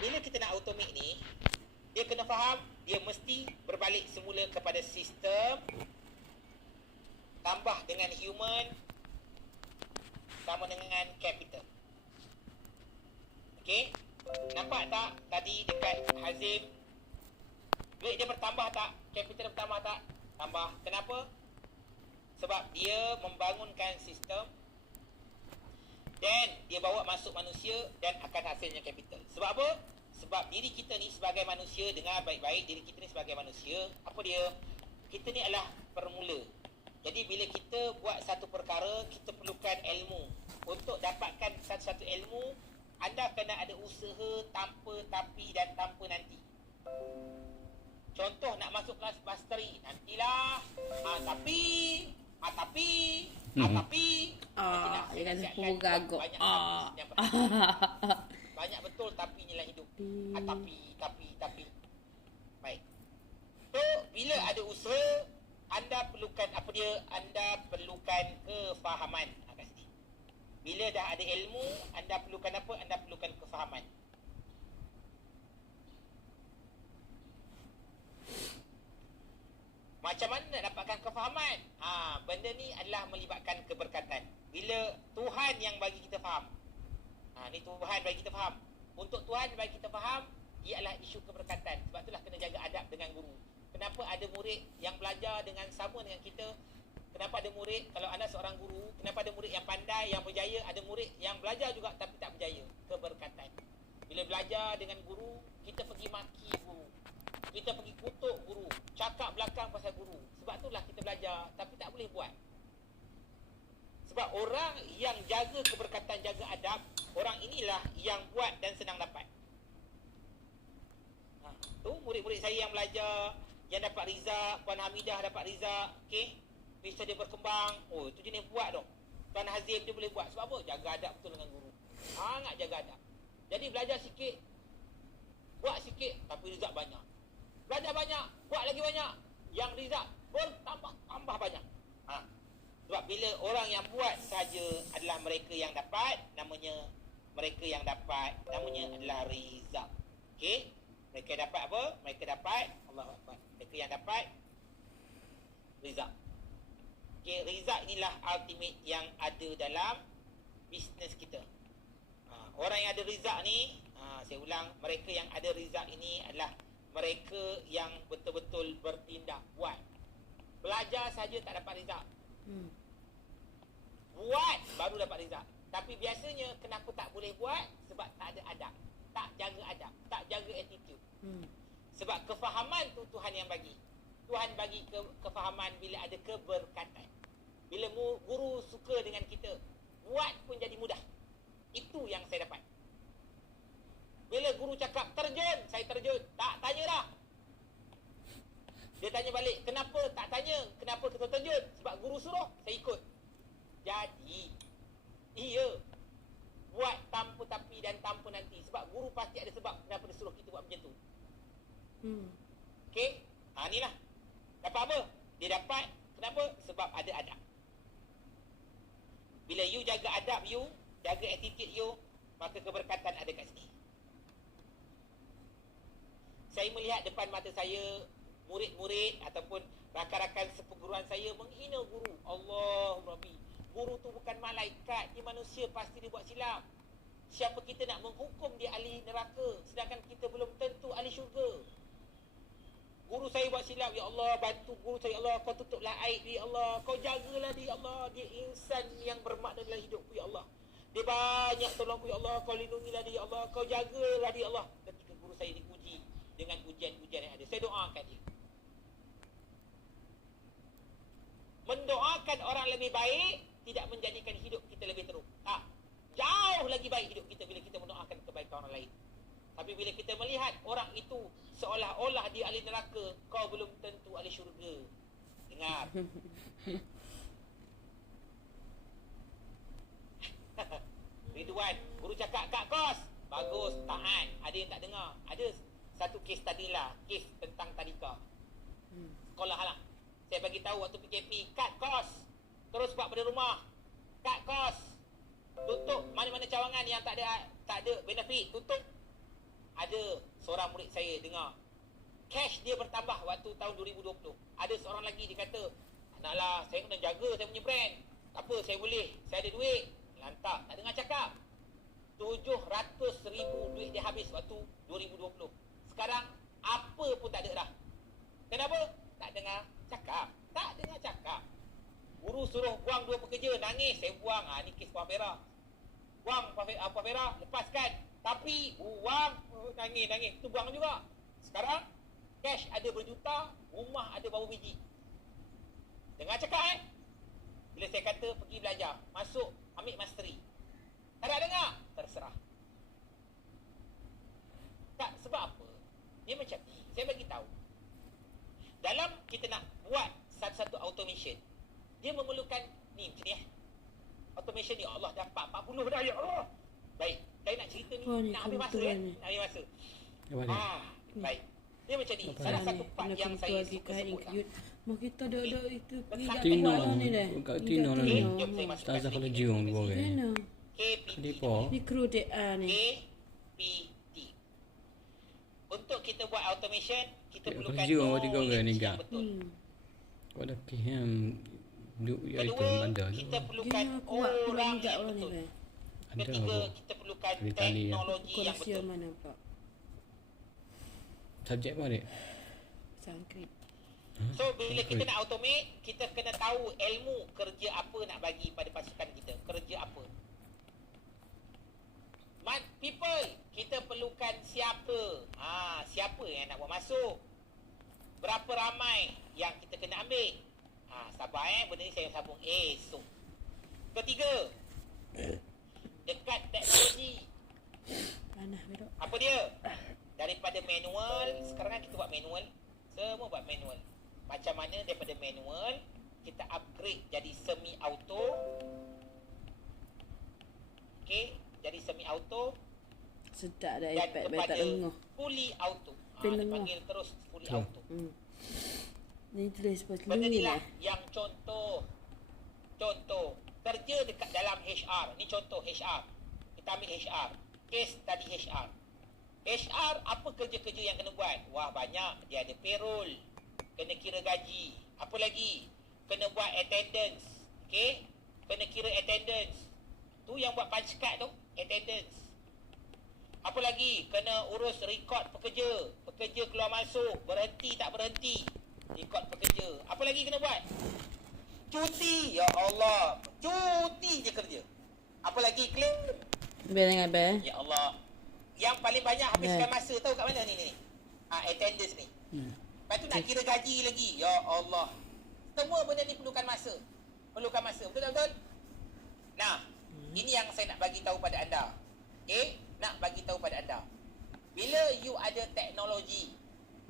bila kita nak automate ni, dia kena faham, dia mesti berbalik semula kepada sistem tambah dengan human sama dengan capital. Okey, nampak tak tadi dekat Hazim, duit dia bertambah tak? Capital bertambah tak? Tambah. Kenapa? Sebab dia membangunkan sistem dan dia bawa masuk manusia dan akan hasilnya capital. Sebab apa? Sebab diri kita ni sebagai manusia, dengar baik-baik, diri kita ni sebagai manusia, apa dia? Kita ni adalah permula. Jadi bila kita buat satu perkara, kita perlukan ilmu. Untuk dapatkan satu-satu ilmu, anda kena ada usaha tanpa tapi dan tanpa nanti. Contoh nak masuk kelas mastery, nantilah. Tapi. Dia kata pun gagak. Banyak betul tapi nilai hidup. Tapi. Baik. So, bila ada usaha, anda perlukan apa dia? Anda perlukan kefahaman. Kat sini. Bila dah ada ilmu, anda perlukan apa? Anda perlukan kefahaman. Macam mana nak dapatkan kefahaman? Benda ni adalah melibatkan keberkatan. Bila Tuhan yang bagi kita faham. Ni Tuhan bagi kita faham. Untuk Tuhan bagi kita faham, ia adalah isu keberkatan. Sebab itulah kena jaga adab dengan guru. Kenapa ada murid yang belajar dengan sama dengan kita? Kenapa ada murid, kalau anda seorang guru, kenapa ada murid yang pandai, yang berjaya, ada murid yang belajar juga tapi tak berjaya? Keberkatan. Bila belajar dengan guru, kita pergi maki guru. Kita pergi kutuk guru, cakap belakang pasal guru. Sebab itulah kita belajar tapi tak boleh buat. Sebab orang yang jaga keberkatan, jaga adab, orang inilah yang buat dan senang dapat. Tu murid-murid saya yang belajar, yang dapat Rizak, Puan Hamidah dapat Rizak, okey, bisa dia berkembang. Oh, itu jenis buat dong. Tuan Hazim dia boleh buat. Sebab apa? Jaga adab betul dengan guru. Sangat jaga adab. Jadi belajar sikit, buat sikit, tapi Rizak banyak. Belajar banyak, buat lagi banyak. Yang Rizak bertambah banyak. Sebab bila orang yang buat saja adalah mereka yang dapat, namanya adalah Rizak. Okey? Mereka dapat apa? Mereka dapat Allahu Akbar. Mereka yang dapat Rizak. Okey, Rizak inilah ultimate yang ada dalam bisnes kita. Orang yang ada Rizak ni, saya ulang, mereka yang ada Rizak ini adalah mereka yang betul-betul bertindak, buat. Belajar saja tak dapat Rizak. Buat baru dapat Rizak. Tapi biasanya kenapa tak boleh buat? Sebab tak ada adab. Tak jaga adab, tak jaga attitude. Sebab kefahaman tu Tuhan yang bagi. Tuhan bagi kefahaman bila ada keberkatan. Bila guru suka dengan kita, buat pun jadi mudah. Itu yang saya dapat. Bila guru cakap terjun, saya terjun. Tak tanya dah. Dia tanya balik, kenapa tak tanya? Kenapa kita terjun? Sebab guru suruh, saya ikut. Jadi, iya. Buat tanpa tapi dan tanpa nanti. Sebab guru pasti ada sebab kenapa dia suruh kita buat macam tu. Okey? Inilah. Dapat apa? Dia dapat. Kenapa? Sebab ada adab. Bila you jaga adab you, jaga attitude you, maka keberkatan ada kat sini. Saya melihat depan mata saya, murid-murid ataupun rakan-rakan seperguruan saya menghina guru. Allah Rabbi. Guru tu bukan malaikat, dia manusia, pasti dia buat silap. Siapa kita nak menghukum dia ahli neraka, sedangkan kita belum tentu ahli syurga. Guru saya buat silap, ya Allah bantu guru saya, ya Allah kau tutuplah aib dia, ya Allah kau jagalah dia, ya Allah dia insan yang bermakna dalam hidupku, ya Allah dia banyak tolongku, ya Allah kau lindungilah dia, ya Allah kau jagalah dia, ya Allah. Ketika guru saya diuji dengan ujian-ujian yang ada, saya doakan dia. Mendoakan orang lebih baik tidak menjadikan hidup kita lebih teruk. Jauh lagi baik hidup kita bila kita mendoakan kebaikan orang lain. Tapi bila kita melihat orang itu seolah-olah dia ahli neraka, kau belum tentu ahli syurga. Dengar. Ridwan, guru cakap kat kos, bagus, taat. Ada yang tak dengar. Ada satu kes tadilah, kes tentang tadika. Sekolah lah. Saya bagi tahu waktu PKP, kat kos. Terus buat pada rumah. Kat kos. Tutup mana-mana cawangan yang tak ada benefit, tutup. ada seorang murid saya dengar cash dia bertambah waktu tahun 2020. Ada seorang lagi dia kata, naklah saya kena jaga saya punya brand. Tak apa, saya ada duit. Lantak, tak dengar cakap. 700,000 duit dia habis waktu 2020. Sekarang apa pun tak ada dah. Kenapa? Tak dengar cakap. Tak dengar cakap. Guru suruh buang 2 pekerja, nangis, saya buang. Ni kes Puan Fera. Buang Puan Fera, lepaskan. Tapi buang, nangis. Itu buang juga. Sekarang cash ada berjuta, rumah ada berapa biji. Dengar cakap Bila saya kata pergi belajar, masuk, ambil mastery. Tak nak dengar, terserah. Tak, sebab apa? Dia macam ni, saya bagi tahu. Dalam kita nak buat satu-satu automation, dia memerlukan ni macam ni automation ni Allah dah 40 dah ya Allah. Baik, saya nak cerita ni nak habis masa nak habis masa. Baik. Dia macam ni. Salah satu part yang saya suka sebut lah. Mak kita ada itu Tino kat Tino ni. Ustazah kalau jiung dua orang. KPT. Ni kru DA ni. KPT. Untuk kita buat automation, kita perlukan jiung awak 3 orang ni yang gak. betul. Kau dah kiam duk ya itu Kedua, ada. kita perlukan kuat orang enggak yang orang ni. betul. Ada Ketiga, apa? kita perlukan Dari tali, ya. teknologi yang Kursi betul. mana pak? Subjek apa dia? Sanskrit. So, bila kita nak automate, kita kena tahu ilmu kerja apa nak bagi pada pasukan kita. Kerja apa. People, kita perlukan siapa. Siapa yang nak buat masuk. Berapa ramai yang kita kena ambil. Sabar benda ni saya sambung esok. Ketiga, dekat teknologi. Panah bedok. Apa dia? Daripada manual, sekarang kan kita buat manual. Semua buat manual. Macam mana daripada manual, kita upgrade jadi semi-auto. Okay, jadi semi-auto. Sedap dah Dan iPad tak kepada lengah. fully auto. Lengah. Dipanggil terus fully auto. Ni tulis pas Benda ni lengah. lah yang contoh kerja dekat dalam HR. Ni contoh HR. Kita ambil HR. Case tadi HR. HR apa kerja-kerja yang kena buat? Wah, banyak. Dia ada payroll, kena kira gaji. Apa lagi? Kena buat attendance. Okay? Kena kira attendance. Tu yang buat punch card tu, attendance. Apa lagi? Kena urus rekod pekerja. Pekerja keluar masuk, berhenti tak berhenti. Rekod pekerja. Apa lagi kena buat? Cuti. Ya Allah. Cuti je kerja. Apa lagi? Claim. Biar dengan Abel. Ya Allah. Yang paling banyak habiskan masa tahu kat mana ni? Attendance ni. Lepas tu nak kira gaji lagi. Ya Allah. Semua benda ni perlukan masa. Betul? Nah, ini yang saya nak bagi tahu pada anda. Okay? Nak bagi tahu pada anda. Bila you ada teknologi,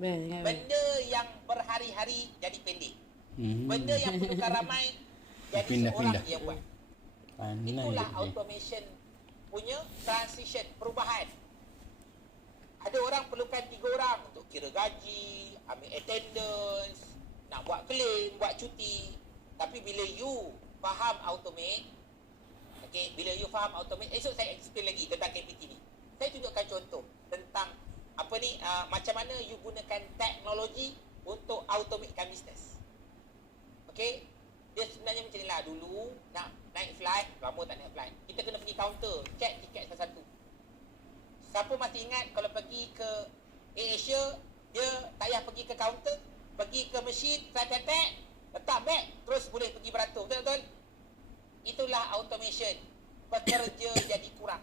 benda yang berhari-hari jadi pendek. Benda yang perlukan ramai jadi seorang yang buat. Itulah automation punya transition, perubahan. Ada orang perlukan 3 orang untuk kira gaji, ambil attendance, nak buat claim, buat cuti. Tapi bila you faham automate, okay, bila you faham automate, esok saya explain lagi tentang KPT ni. Saya tunjukkan contoh tentang apa ni, macam mana you gunakan teknologi untuk automatekan bisnes. Okay, dia sebenarnya macam ni lah. Dulu nak naik flight, lama tak naik flight, kita kena pergi kaunter, check tiket satu-satu. Siapa masih ingat kalau pergi ke AirAsia, dia tak payah pergi ke kaunter, pergi ke mesin, tetek, letak beg, terus boleh pergi beratur. Betul-betul? Itulah automation. Pekerja jadi kurang.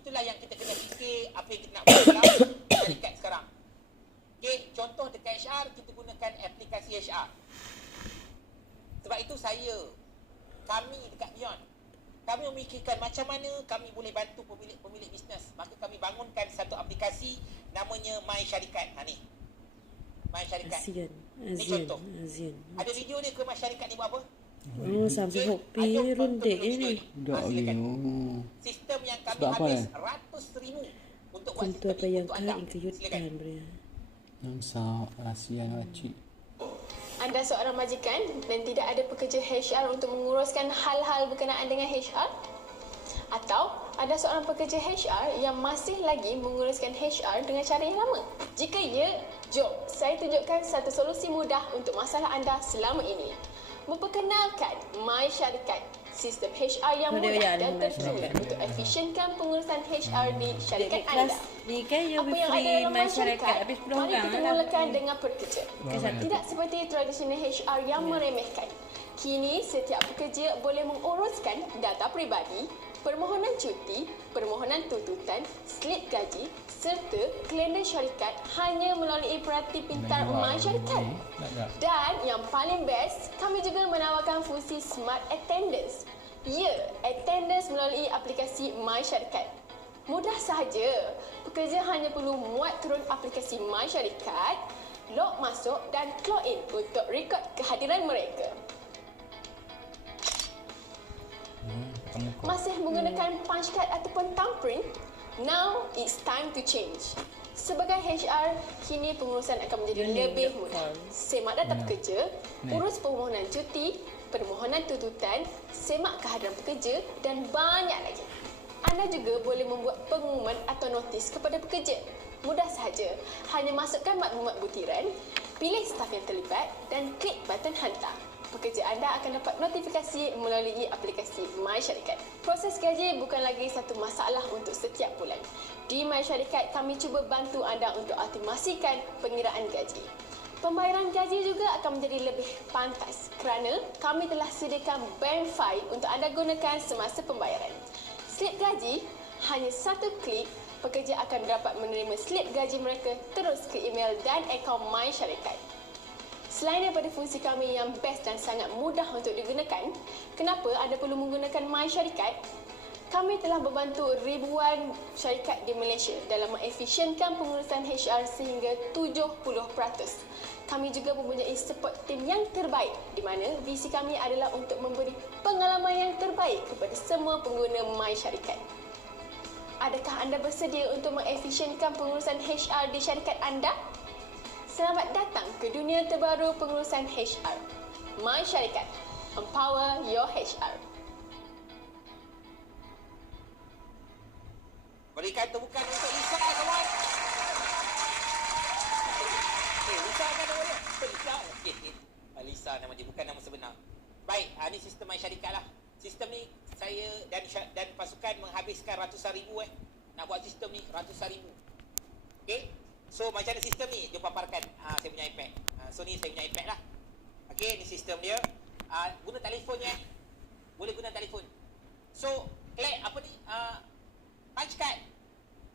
Itulah yang kita kena fikir apa yang kita nak buat dalam syarikat sekarang. Okay, contoh dekat HR, kita gunakan aplikasi HR. Sebab itu kami dekat Beyond, kami memikirkan macam mana kami boleh bantu pemilik bisnes. Maka kami bangunkan satu aplikasi namanya My Syarikat. Ni My Syarikat. Ni contoh. Ada video dia ke My Syarikat ni buat apa? Sampai hopi rundik ni. Sistem yang kami habis ratus ribu untuk buat Untuk apa yang anda. kau ikutkan bria. Namsa rahsia wajib. Anda seorang majikan dan tidak ada pekerja HR untuk menguruskan hal-hal berkenaan dengan HR? Atau ada seorang pekerja HR yang masih lagi menguruskan HR dengan cara yang lama? Jika ya, jom saya tunjukkan satu solusi mudah untuk masalah anda selama ini. Memperkenalkan MySyarikat, sistem HR yang mudah dan tersedia untuk efisienkan pengurusan HR di syarikat anda. Ni kan you Apa yang ada free dalam masyarakat habis 10 mari orang kita lah. mulakan dengan pekerja. Tidak seperti tradisional HR yang meremehkan. Kini setiap pekerja boleh menguruskan data peribadi, permohonan cuti, permohonan tuntutan, slip gaji serta kalender syarikat hanya melalui perhati pintar MySyarikat. Dan yang paling best, kami juga menawarkan fungsi Smart Attendance. Ya, attendance melalui aplikasi MySyarikat. Mudah sahaja. Pekerja hanya perlu muat turun aplikasi MySyarikat, log masuk dan clock in untuk rekod kehadiran mereka. Masih menggunakan punch card ataupun thumbprint? Now it's time to change. Sebagai HR, kini pengurusan akan menjadi lebih mudah. Semak data pekerja, urus permohonan cuti, permohonan tuntutan, semak kehadiran pekerja dan banyak lagi. Anda juga boleh membuat pengumuman atau notis kepada pekerja. Mudah sahaja, hanya masukkan maklumat butiran, pilih staf yang terlibat dan klik button hantar. Pekerja anda akan dapat notifikasi melalui aplikasi MySyarikat. Proses gaji bukan lagi satu masalah untuk setiap bulan. Di MySyarikat, kami cuba bantu anda untuk optimasikan pengiraan gaji. Pembayaran gaji juga akan menjadi lebih pantas kerana kami telah sediakan bank file untuk anda gunakan semasa pembayaran. Slip gaji, hanya satu klik, pekerja akan dapat menerima slip gaji mereka terus ke email dan akaun MySyarikat. Selain daripada fungsi kami yang best dan sangat mudah untuk digunakan, kenapa anda perlu menggunakan MySyarikat? Kami telah membantu ribuan syarikat di Malaysia dalam mengefisienkan pengurusan HR sehingga 70%. Kami juga mempunyai support team yang terbaik di mana visi kami adalah untuk memberi pengalaman yang terbaik kepada semua pengguna MySyarikat. Adakah anda bersedia untuk mengefisienkan pengurusan HR di syarikat anda? Selamat datang ke dunia terbaru pengurusan HR. MySyarikat. Empower your HR. Berikan tepukan untuk Lisa, kawan. Lisa kan nama dia? Lisa. Okey. Lisa nama dia, bukan nama sebenar. Baik, ini sistem MySyarikat lah. Sistem ni saya dan pasukan menghabiskan ratusan ribu nak buat sistem ni ratusan ribu. Okey. So macam mana sistem ni? Dia paparkan. Saya punya iPad. So ni saya punya iPad lah. Okey, ni sistem dia. Guna telefonnya. Boleh guna telefon. So, klik apa ni? Punch card.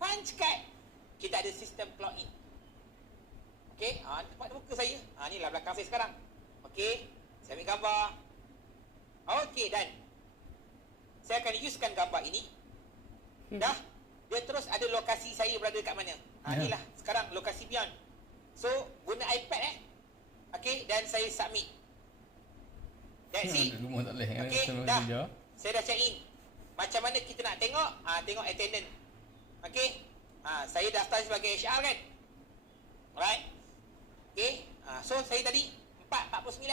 Punch card. Kita ada sistem clock in. Okey, tempat muka saya. Ni lah belakang saya sekarang. Okey, saya ambil gambar. Okey, dan saya akan usekan gambar ini. Dah. Dia terus ada lokasi saya berada dekat mana. Inilah sekarang lokasi Beyond. So, guna iPad Okey, dan saya submit. That's it. Okey, dah. Saya dah check in. Macam mana kita nak tengok? Tengok attendant. Okey. Saya daftar sebagai HR kan? Alright. Okey. So, saya tadi 4.49.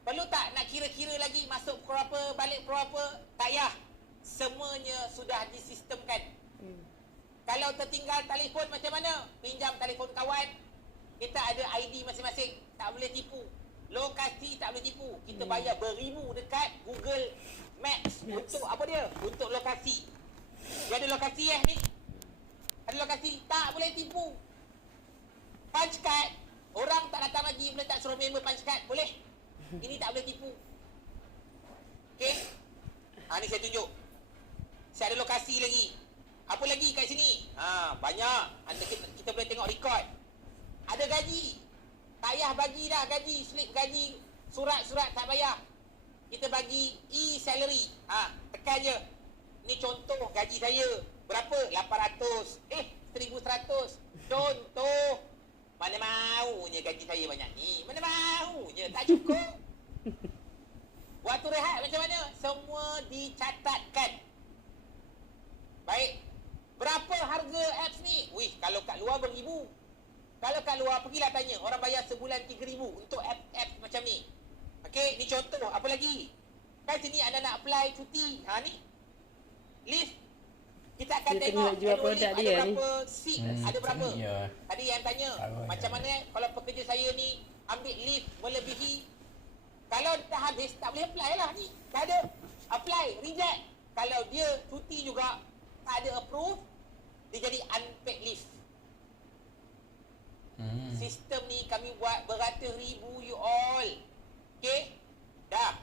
Perlu tak nak kira-kira lagi masuk pukul berapa, balik pukul berapa? Tak payah. Semuanya sudah disistemkan. Kalau tertinggal telefon macam mana? Pinjam telefon kawan. Kita ada ID masing-masing. Tak boleh tipu. Lokasi tak boleh tipu. Kita bayar beribu dekat Google Maps. Untuk apa dia? Untuk lokasi. Dia ada lokasi ni? Ada lokasi. Tak boleh tipu. Punch card. Orang tak datang lagi. Boleh tak suruh member punch card? Boleh. Ini tak boleh tipu. Okey. Ni saya tunjuk. Saya ada lokasi lagi. Apa lagi kat sini? Banyak. Kita boleh tengok record. Ada gaji. Tak payah bagi dah gaji. Slip gaji. Surat-surat tak payah. Kita bagi e-salary. Tekan je. Ni contoh gaji saya. Berapa? 800. 1,100. Contoh. Mana maunya gaji saya banyak ni. Mana maunya. Tak cukup. Waktu rehat macam mana? Semua dicatatkan. Baik. Berapa harga apps ni? Wih, kalau kat luar beribu. Kalau kat luar, pergilah tanya. Orang bayar sebulan 3,000 untuk app macam ni. Okey, ni contoh. Apa lagi? Kan sini anda nak apply cuti. Ni. Lift kita akan Dia tengok tengah jual annual produk leave dia ada ni. berapa seat, ada berapa. Ya. Tadi yang tanya, Tahu, macam ya. mana kalau pekerja saya ni ambil leave melebihi, kalau dah habis tak boleh apply lah ni. Tak ada apply, reject. Kalau dia cuti juga tak ada approve, dia jadi unpaid leave. Sistem ni kami buat beratus ribu you all. Okay? Dah.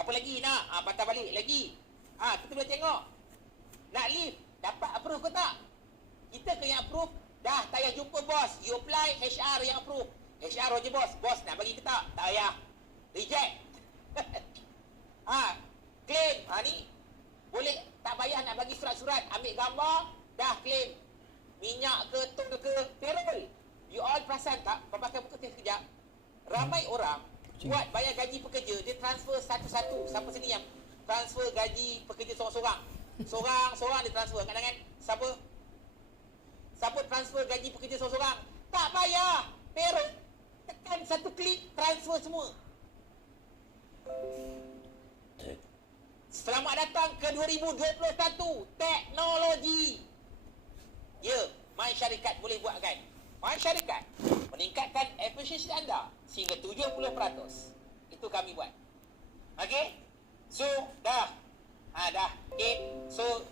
Apa lagi nak? Patah balik lagi. Kita boleh tengok. Nak leave, dapat approve ke tak? Kita kena approve. Dah, tak payah jumpa bos. You apply, HR yang approve. HR je bos. Bos nak bagi ke tak? Tak payah. Reject. Claim. Ni. Boleh, tak payah nak bagi surat-surat. Ambil gambar, dah claim. Minyak ke, tol ke, payroll. You all perasan tak? Pakai buku test sekejap. Ramai orang buat bayar gaji pekerja, dia transfer satu-satu. Siapa sini yang transfer gaji pekerja seorang-seorang? Seorang-seorang dia transfer. Kadang-kadang siapa transfer gaji pekerja seorang-seorang? Tak payah. Payroll. Tekan satu klik, transfer semua. Selamat datang ke 2021. Teknologi. Ya, MySyarikat boleh buat kan? MySyarikat meningkatkan efisiensi anda sehingga 70%. Itu kami buat. Okey? So, dah. Dah. Okey? So,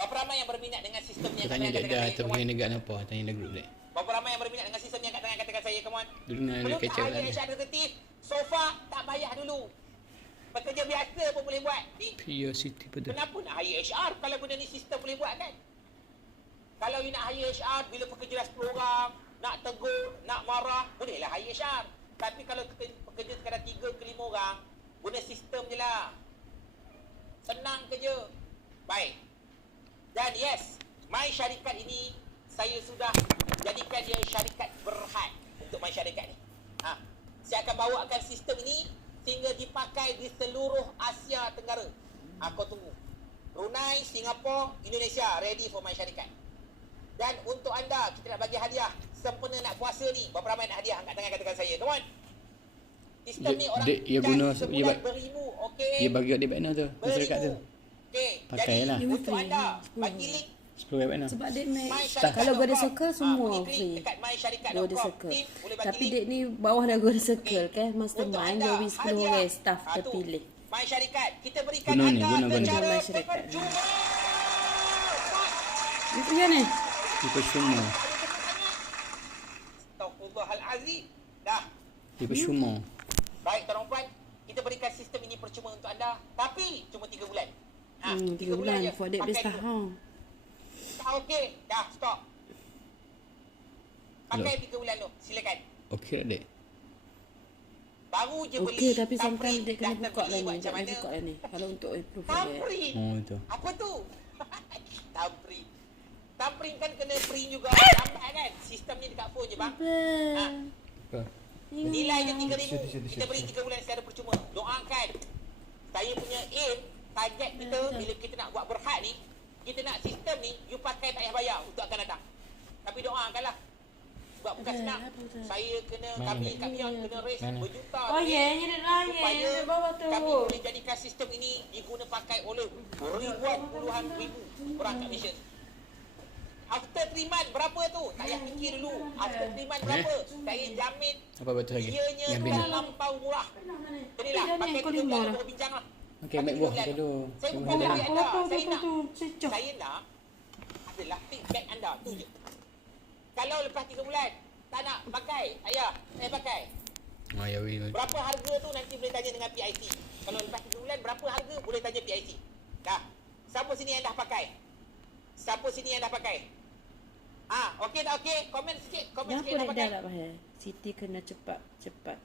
berapa ramai yang berminat dengan sistem yang Tanya katakan dah saya? atau punya negara apa? Tanya dah grup dia. Berapa ramai yang berminat dengan sistem yang katakan saya? Come on. Dulu nak ada Belum kecap tak kan. ada HR detektif. So far, tak payah dulu. Pekerja biasa pun boleh buat. Ni, Pure City betul. kenapa nak hire HR kalau benda ni sistem boleh buat kan? Kalau you nak hire HR, bila pekerja dah 10 orang, nak tegur, nak marah, bolehlah hire HR. Tapi kalau pekerja sekadar 3 ke 5 orang, guna sistem je lah. Senang kerja. Baik. Dan yes, MySyarikat ini, saya sudah jadikan dia syarikat berhad untuk MySyarikat ni. Saya akan bawakan sistem ini sehingga dipakai di seluruh Asia Tenggara. Kau tunggu. Brunei, Singapura, Indonesia ready for MySyarikat. Dan untuk anda, kita nak bagi hadiah sempena nak puasa ni. Berapa ramai nak hadiah? Angkat tangan katakan saya. Come on. Sistem ni orang dia guna sebulan beribu. Okey. Dia bagi dia banner tu. Masyarakat tu. Okey. Pakailah. Jadi, untuk anda, bagi link 10 banner. Sebab dia make MySyarikat.com. kalau Golden Circle semua pergi klik free. dekat MySyarikat.com. Golden Circle. Link, boleh bagi Tapi link. dek ni bawah dah Golden Circle Okey. kan. Untuk Mastermind anda, jadi 10 hadiah. orang staff Tu. terpilih. MySyarikat. Kita berikan Guna ni, anda guna. secara MySyarikat. percuma. Ni punya ni. Ikut semua. Astaghfirullahalazim. Dah. Ikut semua. Baik tuan-tuan puan, kita berikan sistem ini percuma untuk anda, tapi cuma 3 bulan. 3 bulan je. for dek Pakai best dulu. tahun. Tak okey, dah stop. Pakai 3 bulan tu, silakan. Okey tak dek? Baru je beli. Okey tapi thumbprint, sometimes dek kena dah buka lah terbeli ni. macam Jangan mana. buka lah ni. Kalau untuk approve dia. Thumbprint. Oh tu. Apa tu? Thumbprint. Thumbprint kan kena print juga. Lambat kan? Sistem ni dekat phone je bang. Apa? Nilai dia 3,000. Kita beri 3 bulan secara percuma. Doakan. Saya punya aim, target kita bila kita nak buat berhad ni, kita nak sistem ni, you pakai tak payah bayar untuk akan datang. Tapi doakanlah. Sebab bukan senang. Saya kena, kami kat Pion kena raise berjuta. Oh ya, ni dia lah supaya ya. Bawah tu. kami boleh jadikan sistem ini diguna pakai oleh ribuan puluhan ribu orang kat Malaysia. After 3 months berapa tu? Tak payah fikir dulu. After 3 months berapa? Saya jamin Apa betul lagi? ianya Yang tu bina. lampau murah. Jadilah Jangan pakai kau 3 bulan lima. kita berbincang lah. Okey, ambil buah dulu. Saya bukan Buah ambil dulu. anda. Saya nak Secok. saya nak adalah feedback anda. Tu je. Kalau lepas 3 bulan tak nak pakai, ayah, saya pakai. Ya weh. Berapa harga tu nanti boleh tanya dengan PIC. Kalau lepas 3 bulan berapa harga boleh tanya PIC. Dah. Siapa sini yang dah pakai? Siapa sini yang dah pakai? Okey tak okey? Komen sikit. Komen Kenapa sikit yang dah dek pakai. dah nak pakai? Siti kena cepat.